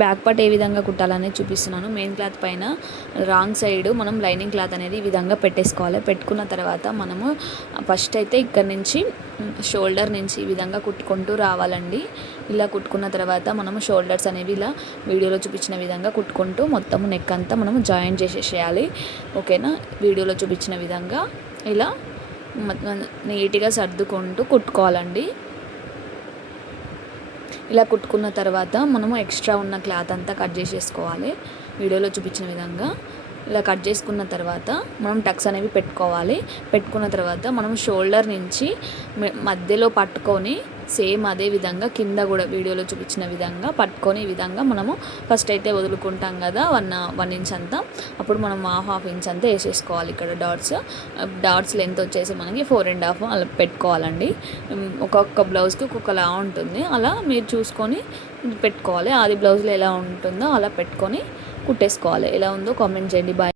Back part A విధంగా కుట్టాలనేది చూపిస్తున్నాను. Main cloth పైన రాంగ్ సైడ్ మనం లైనింగ్ క్లాత్ అనేది ఈ విధంగా పెట్టేసుకోవాలి. పెట్టుకున్న తర్వాత మనము ఫస్ట్ అయితే ఇక్కడ నుంచి షోల్డర్ నుంచి ఈ విధంగా కుట్టుకుంటూ రావాలండి. ఇలా కుట్టుకున్న తర్వాత మనము షోల్డర్స్ అనేవి ఇలా వీడియోలో చూపించిన విధంగా కుట్టుకుంటూ మొత్తము నెక్ అంతా మనము జాయిన్ చేసేసేయాలి. ఓకేనా? వీడియోలో చూపించిన విధంగా ఇలా నీట్గా సర్దుకుంటూ కుట్టుకోవాలండి. ఇలా కుట్టుకున్న తర్వాత మనము ఎక్స్ట్రా ఉన్న క్లాత్ అంతా కట్ చేసేసుకోవాలి. వీడియోలో చూపించిన విధంగా ఇలా కట్ చేసుకున్న తర్వాత మనం టక్స్ అనేవి పెట్టుకోవాలి. పెట్టుకున్న తర్వాత మనం షోల్డర్ నుంచి మధ్యలో పట్టుకొని సేమ్ అదే విధంగా కింద కూడా వీడియోలో చూపించిన విధంగా పట్టుకొని ఈ విధంగా మనము ఫస్ట్ అయితే వదులుకుంటాం కదా 1 ఇంచ్ అంతా, అప్పుడు మనం హాఫ్ ఇంచ్ అంతా వేసేసుకోవాలి. ఇక్కడ డాట్స్ లెంత్ వచ్చేసి మనకి 4.5 అలా పెట్టుకోవాలండి. ఒక్కొక్క బ్లౌజ్కి ఒక్కొక్కలా ఉంటుంది, అలా మీరు చూసుకొని పెట్టుకోవాలి. ఆది బ్లౌజ్లో ఎలా ఉంటుందో అలా పెట్టుకొని కుట్టేసుకోవాలి. ఎలా ఉందో కామెంట్ చేయండి. బాయ్.